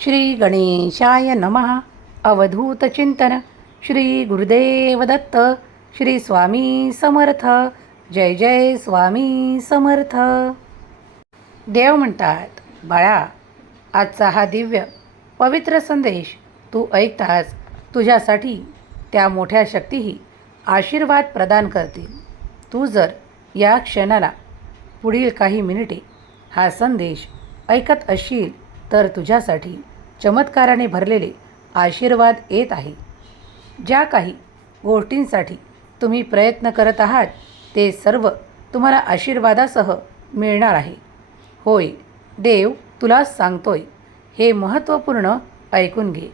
श्री गणेशाय नमः अवधूतचिंतन श्री गुरुदेव दत्त. श्री स्वामी समर्थ. जय जय स्वामी समर्थ. देव म्हणतात बाळा आजचा हा दिव्य पवित्र संदेश तू ऐकतास. तुझ्यासाठी त्या मोठ्या शक्तीही आशीर्वाद प्रदान करतील. तू जर या क्षणाला पुढील काही मिनिटे हा संदेश ऐकत असशील तर तुझ्यासाठी चमत्काराने भरलेले आशीर्वाद येत आहे. ज्या काही गोष्टींसाठी तुम्ही प्रयत्न करत आहात ते सर्व तुम्हाला आशीर्वादासह मिळणार आहे. होय देव तुला सांगतोय हे महत्त्वपूर्ण ऐकून घे.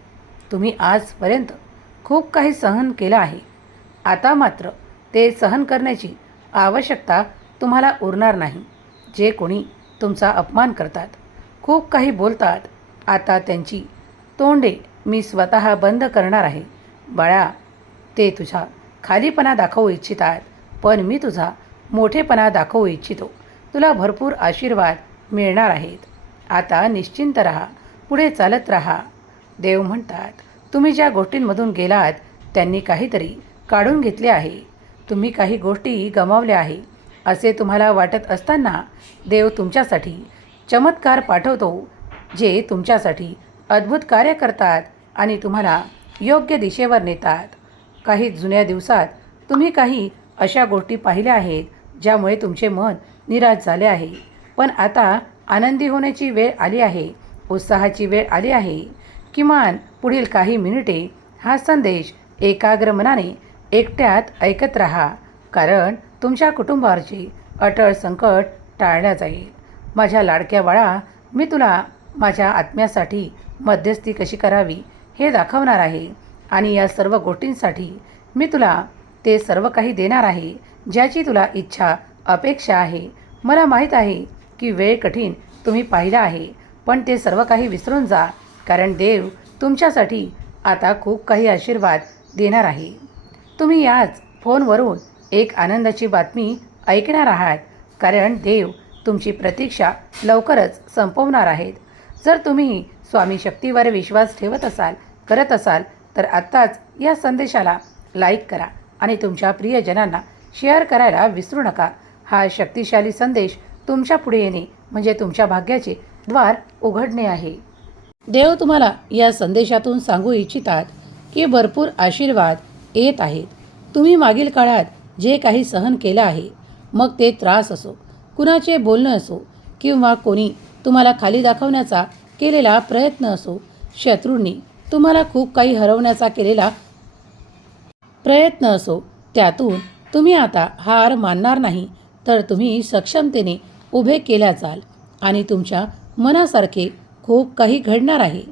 तुम्ही आजपर्यंत खूप काही सहन केलं आहे. आता मात्र ते सहन करण्याची आवश्यकता तुम्हाला उरणार नाही. जे कोणी तुमचा अपमान करतात खूप काही बोलतात आता त्यांची तोंडे मी स्वतः बंद करणार आहे. बाळा ते तुझा खालीपणा दाखवू इच्छितात पण मी तुझा मोठेपणा दाखवू इच्छितो. तुला भरपूर आशीर्वाद मिळणार आहेत. आता निश्चिंत राहा पुढे चालत राहा. देव म्हणतात तुम्ही ज्या गोष्टींमधून गेलात त्यांनी काहीतरी काढून घेतले आहे. तुम्ही काही गोष्टी गमावल्या आहे. असे तुम्हाला वाटत असताना देव तुमच्यासाठी चमत्कार पाठवतो जे तुमच्यासाठी अद्भुत कार्य करतात आणि तुम्हाला योग्य दिशेवर नेतात. काही जुन्या दिवसात तुम्ही काही अशा गोष्टी पाहिल्या आहेत ज्यामुळे तुमचे मन निराश झाले आहे. पण आता आनंदी होण्याची वेळ आली आहे उत्साहाची वेळ आली आहे. किमान पुढील काही मिनिटे हा संदेश एकाग्र मनाने एकट्यात ऐकत राहा कारण तुमच्या कुटुंबावरचे अटळ संकट टाळल्या जाईल माझ्या लाडक्या बाळा मी तुला माझ्या आत्म्यासाठी मध्यस्थी कशी करावी हे दाखवणार आहे आणि या सर्व गोष्टींसाठी मी तुला ते सर्व काही देणार आहे ज्याची तुला इच्छा अपेक्षा आहे. मला माहीत आहे की वेळ कठीण तुम्ही पाहिला आहे पण ते सर्व काही विसरून जा कारण देव तुमच्यासाठी आता खूप काही आशीर्वाद देणार आहे. तुम्ही याच फोनवरून एक आनंदाची बातमी ऐकणार आहात कारण देव तुमची प्रतीक्षा लवकरच संपवणार आहेत. जर तुम्ही स्वामी शक्तीवर विश्वास ठेवत असाल करत असाल तर आत्ताच या संदेशाला लाईक करा आणि तुमच्या प्रियजनांना शेअर करायला विसरू नका. हा शक्तिशाली संदेश तुमच्यापुढे येणे म्हणजे तुमच्या भाग्याचे द्वार उघडणे आहे. देव तुम्हाला या संदेशातून सांगू इच्छितात की भरपूर आशीर्वाद येत आहेत. तुम्ही मागील काळात जे काही सहन केलं आहे मग ते त्रास असो कुणाचे बोलणं असो किंवा कोणी तुम्हाला खाली दाखवण्याचा केलेला प्रयत्न असो. शत्रूंनी तुम्हाला खूप काही हरवण्याचा केलेला प्रयत्न असो. त्यातून तुम्ही आता हार मानणार नाही तर तुम्ही सक्षमतेने उभे केल्या जाल आणि तुमच्या मनासारखे खूप काही घडणार आहे.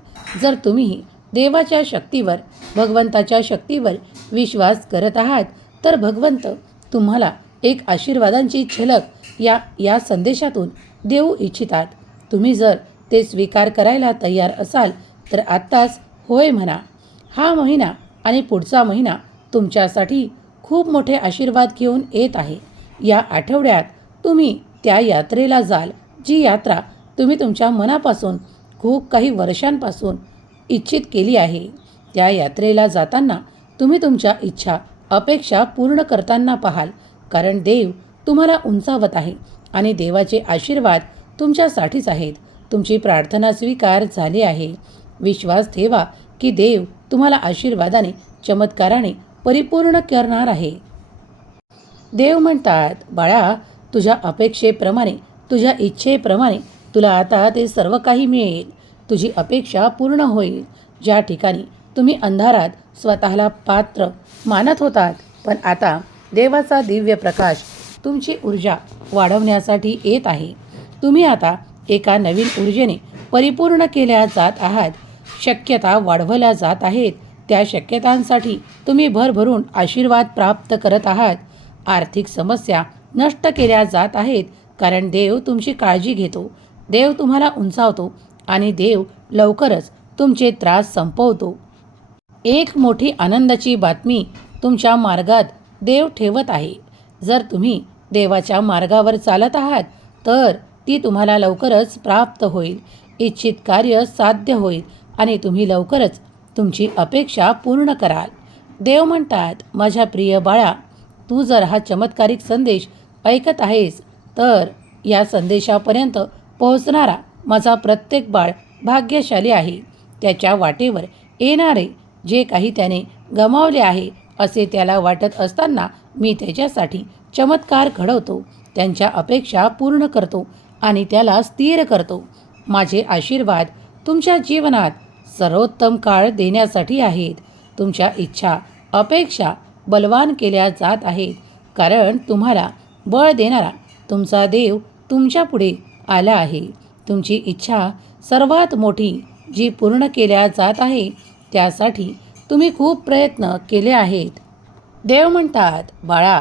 जर तुम्ही देवाच्या शक्तीवर भगवंताच्या शक्तीवर विश्वास करत आहात तर भगवंत तुम्हाला एक आशीर्वादांची झलक या या संदेशातून देऊ इच्छितात. तुम्ही जर ते स्वीकार करायला तयार असाल तर आत्ताच होय म्हणा. हा महिना आणि पुढचा महिना तुमच्यासाठी खूप मोठे आशीर्वाद घेऊन येत आहे. या आठवड्यात तुम्ही त्या यात्रेला जाल जी यात्रा तुम्ही तुमच्या मनापासून खूप काही वर्षांपासून इच्छित केली आहे. त्या यात्रेला जाताना तुम्ही तुमच्या इच्छा अपेक्षा पूर्ण करताना पाहाल कारण देव तुम्हाला उंचावत आहे आणि देवाचे आशीर्वाद तुमच्यासाठीच आहेत. तुमची प्रार्थना स्वीकार झाली आहे. विश्वास ठेवा की देव तुम्हाला आशीर्वादाने चमत्काराने परिपूर्ण करणार आहे. देव म्हणतात बाळा तुझ्या अपेक्षेप्रमाणे तुझ्या इच्छेप्रमाणे तुला आता ते सर्व काही मिळेल. तुझी अपेक्षा पूर्ण होईल. ज्या ठिकाणी तुम्ही अंधारात स्वतःला पात्र मानत होतात पण आता देवाचा दिव्य प्रकाश तुमची ऊर्जा वाढवण्यासाठी येत आहे. तुम्ही आता एका नवीन ऊर्जेने परिपूर्ण केल्या जात आहात. शक्यता वाढवल्या जात आहेत. त्या शक्यतांसाठी तुम्ही भरभरून आशीर्वाद प्राप्त करत आहात. आर्थिक समस्या नष्ट केल्या जात आहेत कारण देव तुमची काळजी घेतो. देव तुम्हाला उंचावतो आणि देव लवकरच तुमचे त्रास संपवतो. एक मोठी आनंदाची बातमी तुमच्या मार्गात देव ठेवत आहे. जर तुम्ही देवाच्या मार्गावर चालत आहात तर ती तुम्हाला लवकरच प्राप्त होईल. इच्छित कार्य साध्य होईल आणि तुम्ही लवकरच तुमची अपेक्षा पूर्ण कराल. देव म्हणतात माझ्या प्रिय बाळा तू जर हा चमत्कारिक संदेश ऐकत आहेस तर या संदेशापर्यंत पोहोचणारा माझा प्रत्येक बाळ भाग्यशाली आहे. त्याच्या वाटेवर येणारे जे काही त्याने गमावले आहे असे त्याला वाटत असताना मी त्याच्यासाठी चमत्कार घडवतो. त्यांच्या अपेक्षा पूर्ण करतो. आणि त्याला स्थिर करतो. माझे आशीर्वाद तुमच्या जीवनात सर्वोत्तम काळ देण्यासाठी आहेत. तुमच्या इच्छा अपेक्षा बलवान केल्या जात आहेत. कारण तुम्हाला बळ देणारा तुमचा देव तुमच्यापुढे आला आहे. तुमची इच्छा सर्वात मोठी जी पूर्ण केल्या जात आहे त्यासाठी तुम्ही खूप प्रयत्न केले आहेत. देव म्हणतात बाळा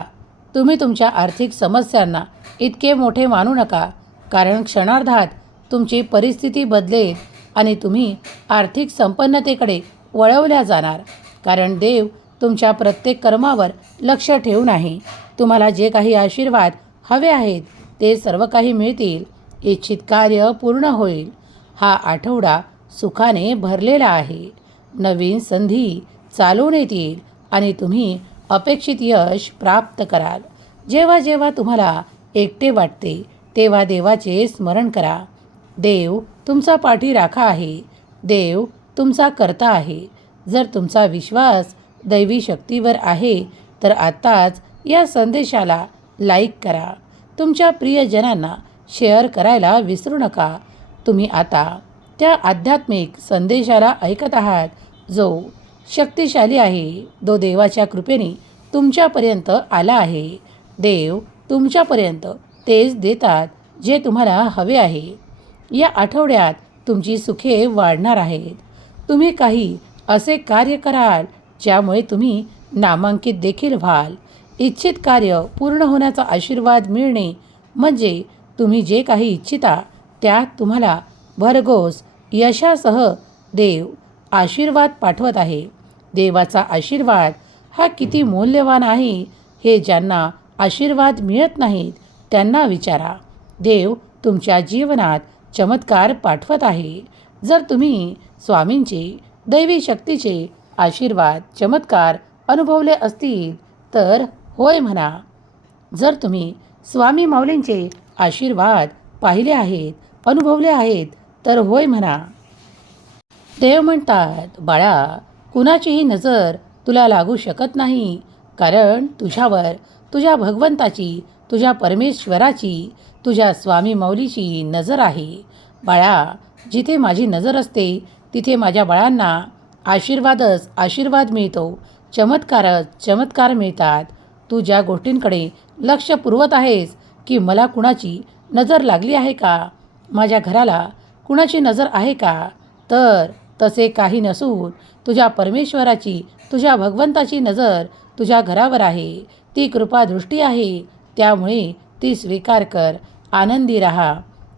तुम्ही तुमच्या आर्थिक समस्यांना इतके मोठे मानू नका. कारण क्षणार्धात तुमची परिस्थिती बदलेल आणि तुम्ही आर्थिक संपन्नतेकडे वळवल्या जाणार. कारण देव तुमच्या प्रत्येक कर्मावर लक्ष ठेवून आहे तुम्हाला जे काही आशीर्वाद हवे आहेत ते सर्व काही मिळतील. इच्छित कार्य पूर्ण होईल. हा आठवडा सुखाने भरलेला आहे. नवीन संधी चालून येतील आणि तुम्ही अपेक्षित यश प्राप्त कराल. जेव्हा जेव्हा तुम्हाला एकटे वाटते तेव्हा देवाचे स्मरण करा. देव तुमचा पाठीराखा आहे. देव तुमचा करता आहे. जर तुमचा विश्वास दैवी शक्तीवर आहे तर आत्ताच या संदेशाला लाईक करा. तुमच्या प्रियजनांना शेअर करायला विसरू नका. तुम्ही आता त्या आध्यात्मिक संदेशाला ऐकत आहात. जो शक्तिशाली आहे तो देवाच्या कृपेने तुमच्यापर्यंत आला आहे. देव तुमच्यापर्यंत तेच देतात जे तुम्हाला हवे आहे. या आठवड्यात तुमची सुखे वाढणार आहेत. तुम्ही काही असे कार्य कराल ज्यामुळे तुम्ही नामांकित देखील व्हाल. इच्छित कार्य पूर्ण होण्याचा आशीर्वाद मिळणे म्हणजे तुम्ही जे काही इच्छिता त्यात तुम्हाला भरघोस यशासह देव आशीर्वाद पाठवत आहे. देवाचा आशीर्वाद हा किती मूल्यवान आहे हे ज्यांना आशीर्वाद मिळत नाहीत त्यांना विचारा. देव तुमच्या जीवनात चमत्कार पाठवत आहे. जर तुम्ही स्वामींचे दैवी शक्तीचे आशीर्वाद चमत्कार अनुभवले असतील तर होय म्हणा. जर तुम्ही स्वामी माऊलींचे आशीर्वाद पाहिले आहेत अनुभवले आहेत तर होय म्हणा. देव म्हणतात बाळा कुणाचीही नजर तुला लागू शकत नाही कारण तुझ्यावर तुझ्या भगवंताची तुझ्या परमेश्वराची तुझ्या स्वामी मौलीची नजर आहे. बाळा जिथे माझी नजर असते तिथे माझ्या बाळांना आशीर्वादच आशीर्वाद मिळतो. चमत्कारच चमत्कार मिळतात. तू ज्या गोष्टींकडे लक्ष पुरवत आहेस की मला कुणाची नजर लागली आहे का? माझ्या घराला कुणाची नजर आहे का? तर तसे काही नसून तुझ्या परमेश्वराची तुझ्या भगवंताची नजर तुझ्या घरावर आहे. ती कृपादृष्टी आहे. त्यामुळे ती स्वीकार कर. आनंदी राहा.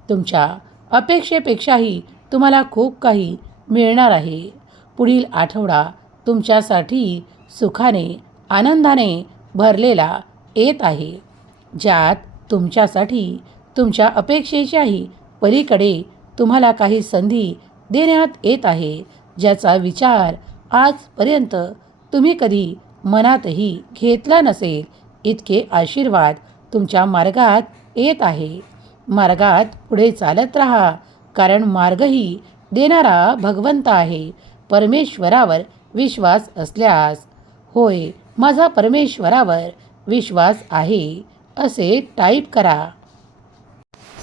तुमच्या अपेक्षेपेक्षाही तुम्हाला खूप काही मिळणार आहे. पुढील आठवडा तुमच्यासाठी सुखाने आनंदाने भरलेला येत आहे. ज्यात तुमच्यासाठी तुमच्या अपेक्षेच्याही पलीकडे तुम्हाला काही संधी देण्यात येत आहे ज्याचा विचार आजपर्यंत तुम्ही कधी मनातही घेतला नसेल. इतके आशीर्वाद तुमच्या मार्गात येत आहे. मार्गात पुढे चालत राहा कारण मार्गही देणारा भगवंत आहे. परमेश्वरावर विश्वास असल्यास होय माझा परमेश्वरावर विश्वास आहे असे टाईप करा.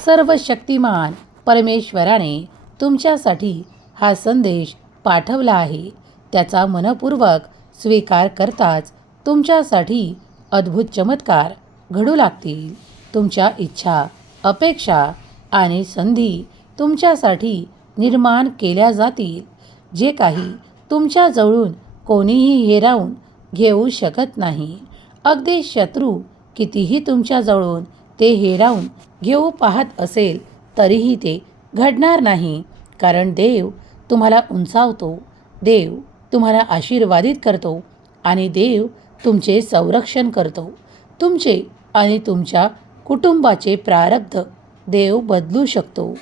सर्व शक्तिमान परमेश्वराने तुमच्यासाठी हा संदेश पाठवला आहे. त्याचा मनपूर्वक स्वीकार करताच तुमच्यासाठी अद्भुत चमत्कार घडू लागतील. तुमच्या इच्छा अपेक्षा आणि संधी तुमच्यासाठी निर्माण केल्या जातील. जे काही तुमच्याजवळून कोणीही हेरावून घेऊ शकत नाही. अगदी शत्रू कितीही तुमच्याजवळून ते हेरावून घेऊ पाहत असेल तरीही ते घडणार नाही. कारण देव तुम्हाला उंचावतो. देव तुम्हाला आशीर्वादित करतो आणि देव तुमचे संरक्षण करतो. तुमचे आणि तुमच्या कुटुंबाचे प्रारब्ध देव बदलू शकतो.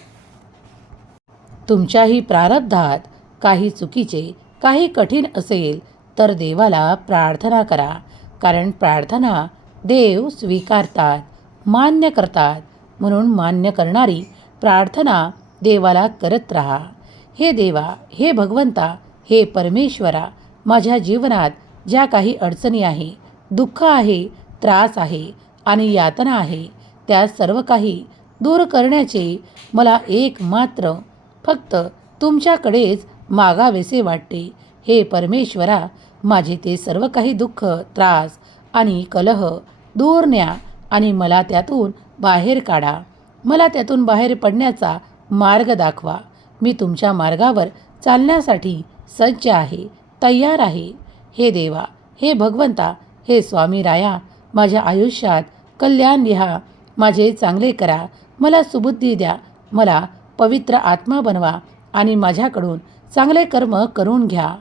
तुमच्याही प्रारब्धात काही चुकीचे काही कठीण असेल तर देवाला प्रार्थना करा कारण प्रार्थना देव स्वीकारतात मान्य करतात म्हणून मान्य करणारी प्रार्थना देवाला करत राहा. हे देवा हे भगवंता हे परमेश्वरा माझ्या जीवनात ज्या काही अडचणी आहे दुःख आहे त्रास आहे आणि यातना आहे. त्या सर्व काही दूर करण्याचे मला एक मात्र फक्त तुमच्याकडेच मागावेसे वाटते. हे परमेश्वरा माझे ते सर्व काही दुःख त्रास आणि कलह दूर न्या आणि मला त्यातून बाहेर काढा. मला त्यातून बाहेर पडण्याचा मार्ग दाखवा. मी तुमच्या मार्गावर चालण्यासाठी सज्ज आहे तयार आहे. हे देवा हे भगवंता हे स्वामी राया माझ्या आयुष्यात कल्याण लिहा माझे चांगले करा मला सुबुद्धी द्या मला पवित्र आत्मा बनवा आणि माझ्याकडून चांगले कर्म करून घ्या.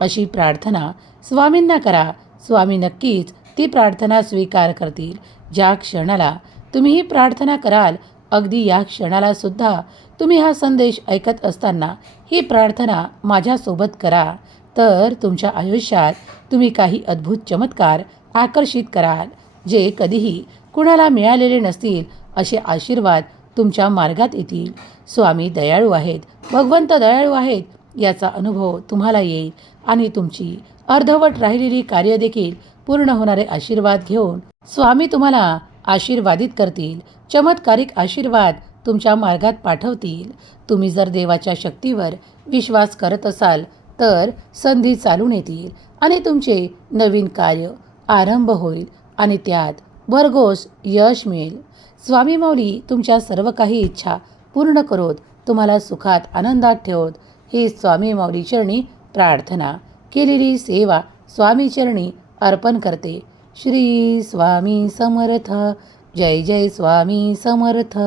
अशी प्रार्थना स्वामींना करा. स्वामी नक्कीच ती प्रार्थना स्वीकार करतील. ज्या क्षणाला तुम्ही ही प्रार्थना कराल अगदी या क्षणाला सुद्धा तुम्ही हा संदेश ऐकत असताना ही प्रार्थना माझ्यासोबत करा. तर तुमच्या आयुष्यात तुम्ही काही अद्भुत चमत्कार आकर्षित कराल. जे कधीही कुणाला मिळालेले नसतील असे आशीर्वाद तुमच्या मार्गात येतील. स्वामी दयाळू आहेत भगवंत दयाळू आहेत याचा अनुभव तुम्हाला येईल आणि तुमची अर्धवट राहिलेली कार्यदेखील पूर्ण होणारे आशीर्वाद घेऊन स्वामी तुम्हाला आशीर्वादित करतील. चमत्कारिक आशीर्वाद तुमच्या मार्गात पाठवतील. तुम्ही जर देवाच्या शक्तीवर विश्वास करत असाल तर संधी चालून येतील आणि तुमचे नवीन कार्य आरंभ होईल. आणि त्यात भरघोस यश मिळेल. स्वामी माऊली तुमच्या सर्व काही इच्छा पूर्ण करोत. तुम्हाला सुखात आनंदात ठेवत. ही स्वामी माऊली चरणी प्रार्थना. केलेली सेवा स्वामी चरणी अर्पण करते. श्री स्वामी समर्थ. जय जय स्वामी समर्थ.